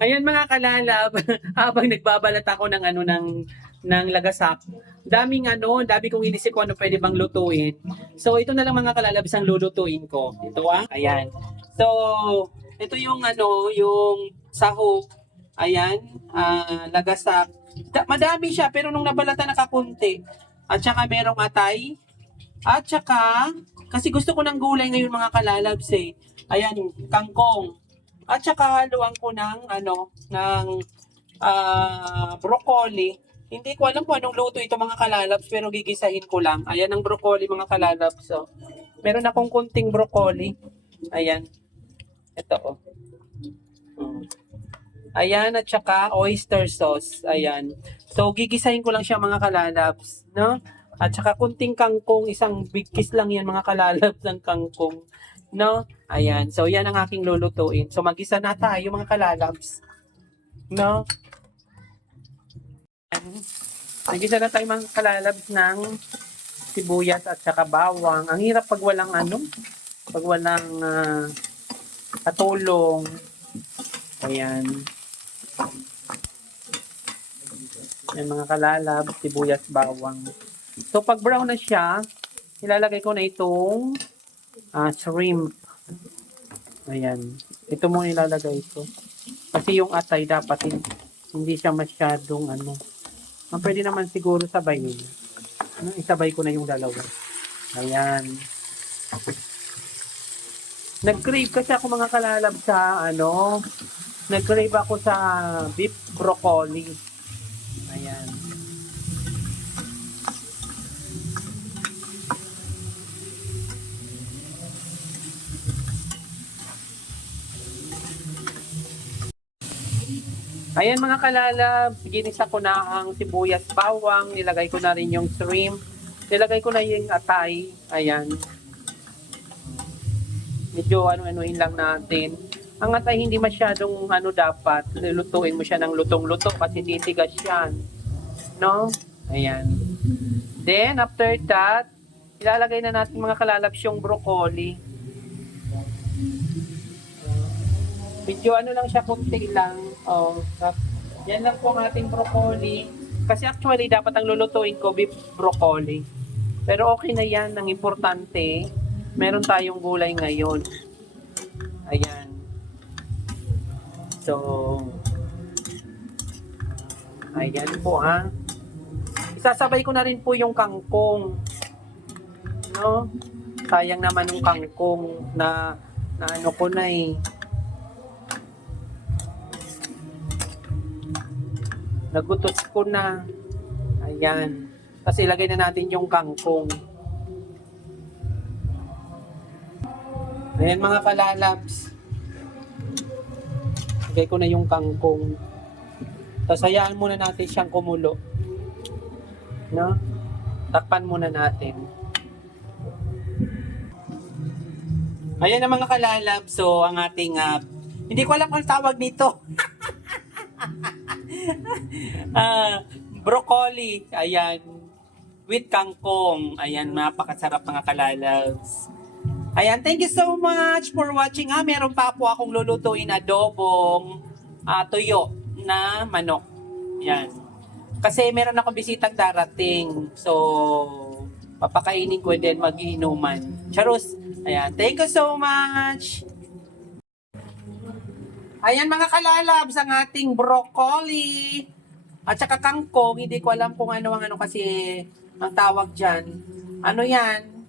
Ayan mga kalalab, habang nagbabalat ako ng ng lagasak, dami kong inisip kung ano pwede bang lutuin. So ito na lang mga kalalab isang lulutuin ko. Ito ayan. So ito yung yung sahog. Ayan, lagasak. Madami siya pero nung nabalatan nakakunti. At saka merong atay. At saka, kasi gusto ko ng gulay ngayon mga kalalabs eh. Ayan, kangkong. At saka haluan ko ng broccoli. Hindi ko alam kung anong luto ito mga kalalabs pero gigisahin ko lang. Ayan ang broccoli mga kalalabs. So, meron akong kunting broccoli. Ayan. Ito oh. Mm. Ayan at saka oyster sauce. Ayan. So gigisahin ko lang siya mga kalalabs, no? At saka kunting kangkong, isang big kiss lang yan mga kalalabs ng kangkong, no? Ayan. So yan ang aking lulutuin. So magisa na tayo mga kalalabs, no? Magisa na tayo mga kalalabs ng sibuyas at saka bawang. Ang hirap pag walang pag walang katulong. Ayan. Yan mga kalalab, sibuyas, bawang. So pag brown na siya, ilalagay ko na itong shrimp. Ayan. Ito mo ilalagay ko. Kasi yung atay dapat hindi siya masyadong pwede naman siguro sabayin. Isabay ko na yung dalawa. Ayan. Nag-crave kasi ako mga kalalab sa nag-crave ako sa beef broccoli. Ayan. Ayan mga kalalab, ginisa ko na ang sibuyas, bawang, nilagay ko na rin yung shrimp, nilagay ko na yung atay, ayan. Medyo ano-anuhin lang natin. Ang atay hindi masyadong dapat, lulutuin mo siya ng lutong-luto kasi titigas yan. No? Ayan. Then, after that, ilalagay na natin mga kalalabs yung broccoli. Medyo lang siya, kunti lang. Oh, yan lang po ang ating broccoli. Kasi actually, dapat ang lulutuin ko, beef broccoli. Pero okay na yan. Ang importante, meron tayong gulay ngayon. Ayan. So, ayan po Isasabay ko na rin po yung kangkong. No? Sayang naman yung kangkong na ko na eh. Nagutos ko na. Ayan. Tapos ilagay na natin yung kangkong. Ayan mga kalalabs. Ilagay ko na yung kangkong. Tapos hayaan muna natin siyang kumulo. No? Takpan muna natin. Ayan na mga kalalabs. So, ang ating hindi ko alam kung tawag nito. Broccoli, ayan, with kangkong. Ayan, napakasarap mga kalalabs. Ayan, thank you so much for watching Meron pa po akong lulutuin adobong tuyo na manok. Ayan. Kasi meron ako bisitang darating. So, papakainin ko din mag-iinuman. Charus. Ayan, thank you so much. Ayan mga kalalabs, ang ating broccoli. At saka kangkong, hindi ko alam kung ano ang kasi ang tawag dyan. Ano yan?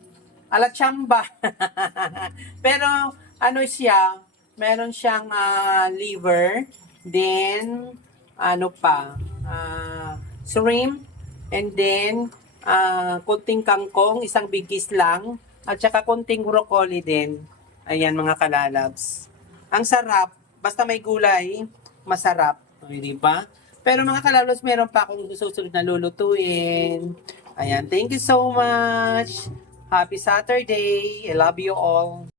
Alachamba. Pero siya, meron siyang liver, then shrimp, and then kunting kangkong, isang bigis lang, at saka kunting broccoli din. Ayan mga kalalabs. Ang sarap, basta may gulay, masarap. Di ba? Pero mga kalalabs, meron pa akong susunod na lulutuin. Ayan, thank you so much. Happy Saturday. I love you all.